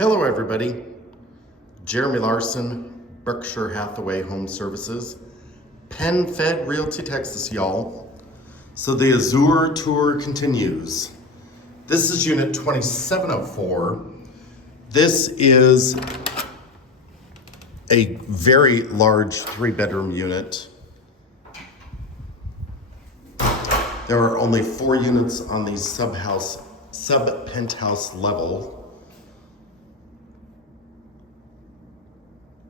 Hello everybody, Jeremy Larsen, Berkshire Hathaway Home Services, Penn-Fed Realty Texas, y'all. So the Azure tour continues. This is unit 2704. This is a very large 3-bedroom unit. There are only 4 units on the sub-penthouse level.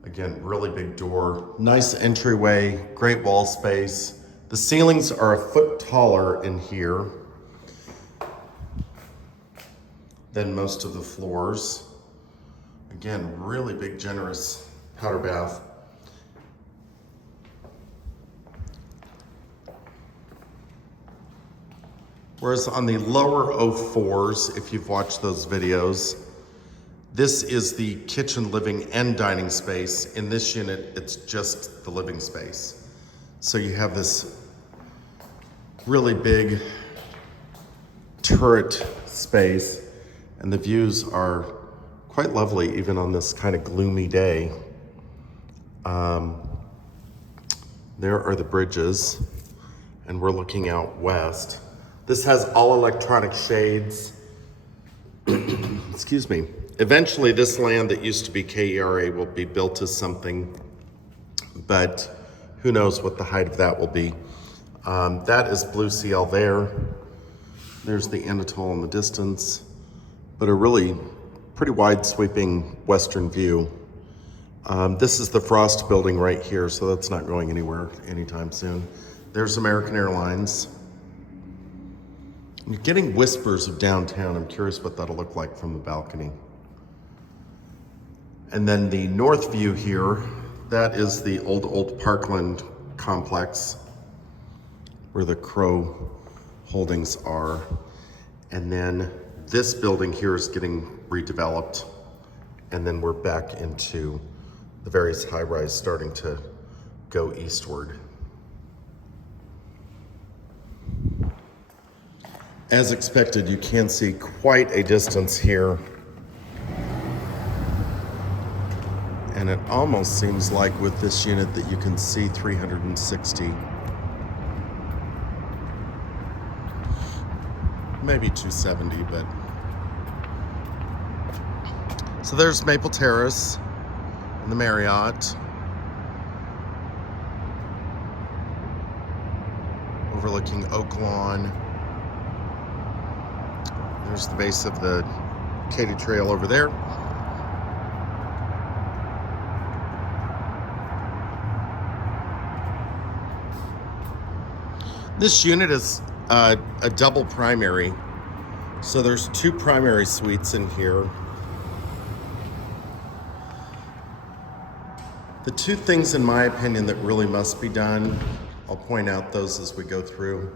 Again, really big door, nice entryway, great wall space. The ceilings are a foot taller in here than most of the floors. Again, really big, generous powder bath. Whereas on the lower 04s, if you've watched those videos, this is the kitchen, living, and dining space. In this unit, it's just the living space. So you have this really big turret space, and the views are quite lovely, even on this kind of gloomy day. There are the bridges, and we're looking out west. This has all electronic shades. Excuse me. Eventually, this land that used to be KERA will be built as something, but who knows what the height of that will be. That is Blue CL there. There's the Anatole in the distance, but a really pretty wide sweeping western view. This is the Frost building right here, so that's not going anywhere anytime soon. There's American Airlines. You're getting whispers of downtown. I'm curious what that'll look like from the balcony. And then the north view here, that is the old Parkland complex where the Crow holdings are. And then this building here is getting redeveloped. And then we're back into the various high-rise starting to go eastward. As expected, you can see quite a distance here. And it almost seems like with this unit that you can see 360. Maybe 270, but. So there's Maple Terrace and the Marriott. Overlooking Oak Lawn. There's the base of the Katy Trail over there. This unit is a double primary. So there's 2 primary suites in here. The 2 things, in my opinion, that really must be done, I'll point out those as we go through.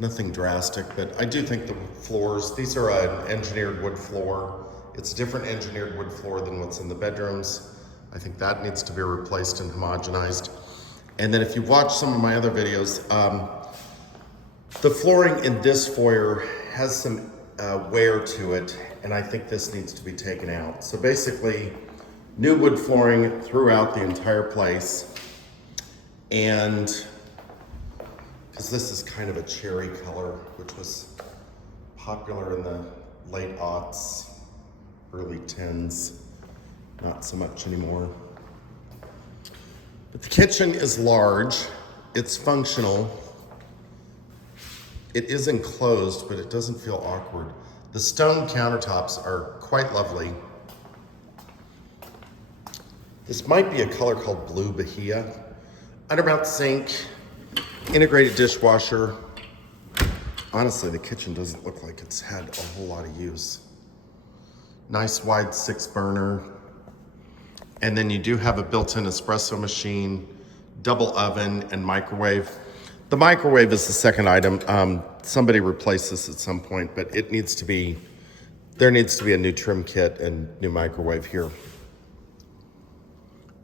Nothing drastic, but I do think the floors, these are an engineered wood floor. It's a different engineered wood floor than what's in the bedrooms. I think that needs to be replaced and homogenized. And then if you watch some of my other videos, the flooring in this foyer has some wear to it, and I think this needs to be taken out. So basically, new wood flooring throughout the entire place, and because this is kind of a cherry color, which was popular in the late aughts, early 10s, not so much anymore. But the kitchen is large, it's functional, it is enclosed, but it doesn't feel awkward. The stone countertops are quite lovely. This might be a color called Blue Bahia. Undermount sink, integrated dishwasher. Honestly, the kitchen doesn't look like it's had a whole lot of use. Nice wide 6-burner. And then you do have a built-in espresso machine, double oven, and microwave. The microwave is the second item. Somebody replaced this at some point, but there needs to be a new trim kit and new microwave here.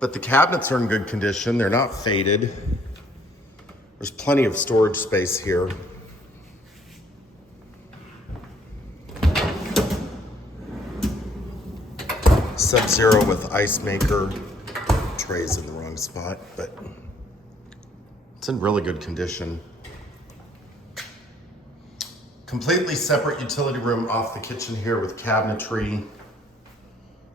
But the cabinets are in good condition. They're not faded. There's plenty of storage space here. Sub-Zero with ice maker. Tray's in the wrong spot, but it's in really good condition. Completely separate utility room off the kitchen here with cabinetry.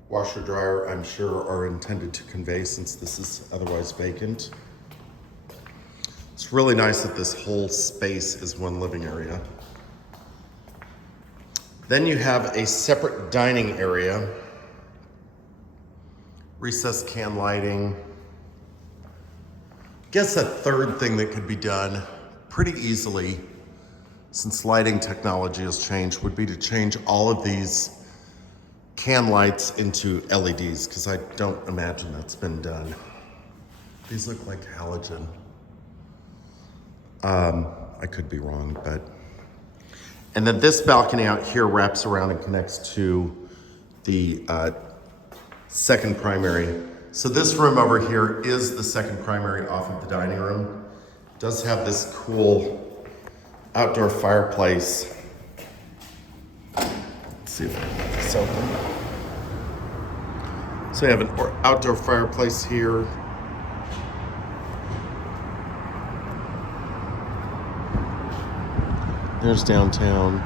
Washer dryer, I'm sure, are intended to convey since this is otherwise vacant. It's really nice that this whole space is one living area. Then you have a separate dining area. Recessed can lighting. Guess a third thing that could be done pretty easily, since lighting technology has changed, would be to change all of these can lights into LEDs, because I don't imagine that's been done. These look like halogen. I could be wrong, but. And then this balcony out here wraps around and connects to the second primary. So this room over here is the second primary off of the dining room. It does have this cool outdoor fireplace. Let's see if I can get this open. So you have an outdoor fireplace here. There's downtown.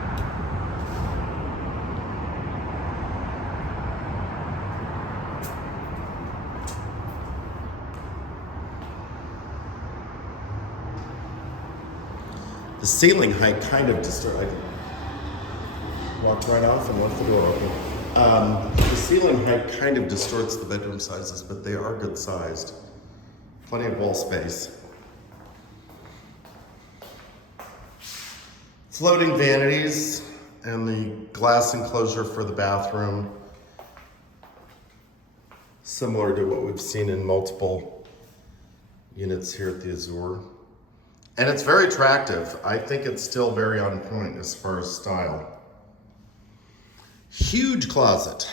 The ceiling height kind of distorts. I walked right off and left the door open. The ceiling height kind of distorts the bedroom sizes, but they are good sized. Plenty of wall space. Floating vanities and the glass enclosure for the bathroom. Similar to what we've seen in multiple units here at the Azure. And it's very attractive. I think it's still very on point as far as style. Huge closet.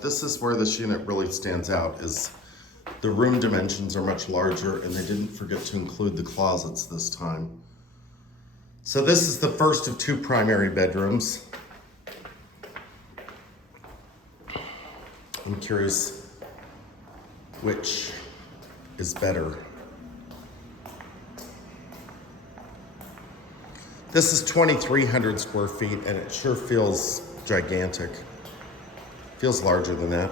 This is where this unit really stands out, is the room dimensions are much larger and they didn't forget to include the closets this time. So this is the first of two primary bedrooms. I'm curious which is better. This is 2,300 square feet and it sure feels gigantic. Feels larger than that.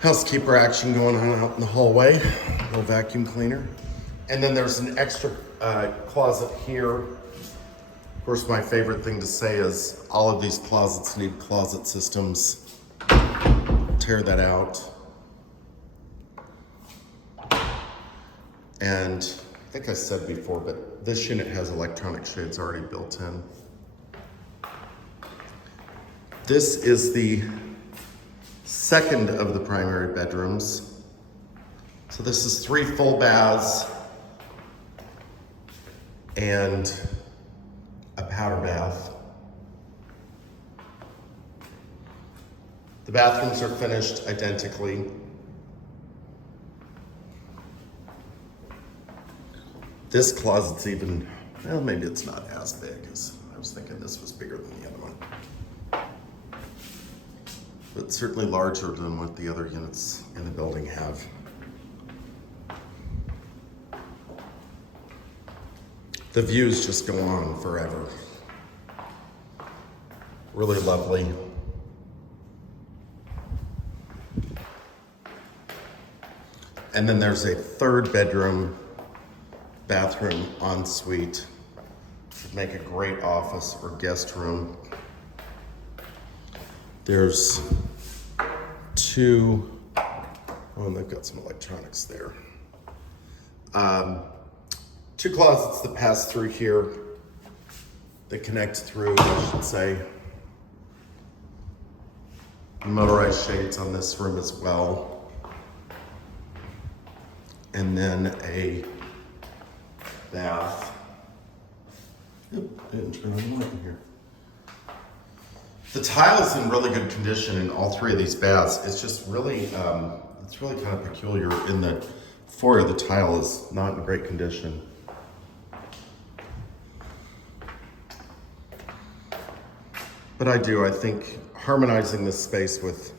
Housekeeper action going on out in the hallway. A little vacuum cleaner. And then there's an extra closet here. Of course, my favorite thing to say is all of these closets need closet systems. Tear that out. And I think I said before, but this unit has electronic shades already built in. This is the second of the primary bedrooms. So this is 3 full baths and a powder bath. The bathrooms are finished identically. This closet's even, well, maybe it's not as big as, I was thinking this was bigger than the other one. But certainly larger than what the other units in the building have. The views just go on forever. Really lovely. And then there's a third bedroom, bathroom ensuite. Would make a great office or guest room. There's 2, oh, and they've got some electronics there. 2 closets that pass through here, that connect through, I should say. Motorized shades on this room as well. And then a bath. Oop, didn't turn on the light in here. The tile's in really good condition in all 3 of these baths. It's just really, it's really kind of peculiar in the foyer. The tile is not in great condition. But I think harmonizing this space with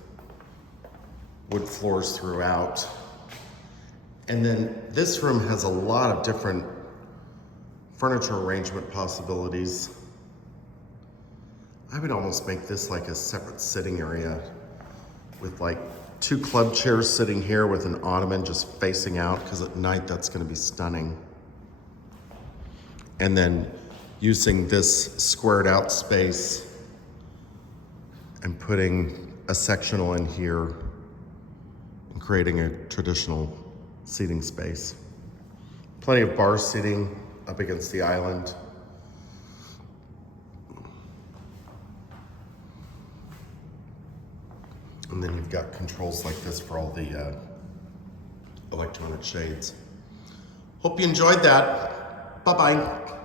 wood floors throughout. And then this room has a lot of different furniture arrangement possibilities. I would almost make this like a separate sitting area with like 2 club chairs sitting here with an ottoman just facing out, because at night that's going to be stunning. And then using this squared out space and putting a sectional in here and creating a traditional seating space. Plenty of bar seating up against the island. And then you've got controls like this for all the electronic shades. Hope you enjoyed that. Bye-bye.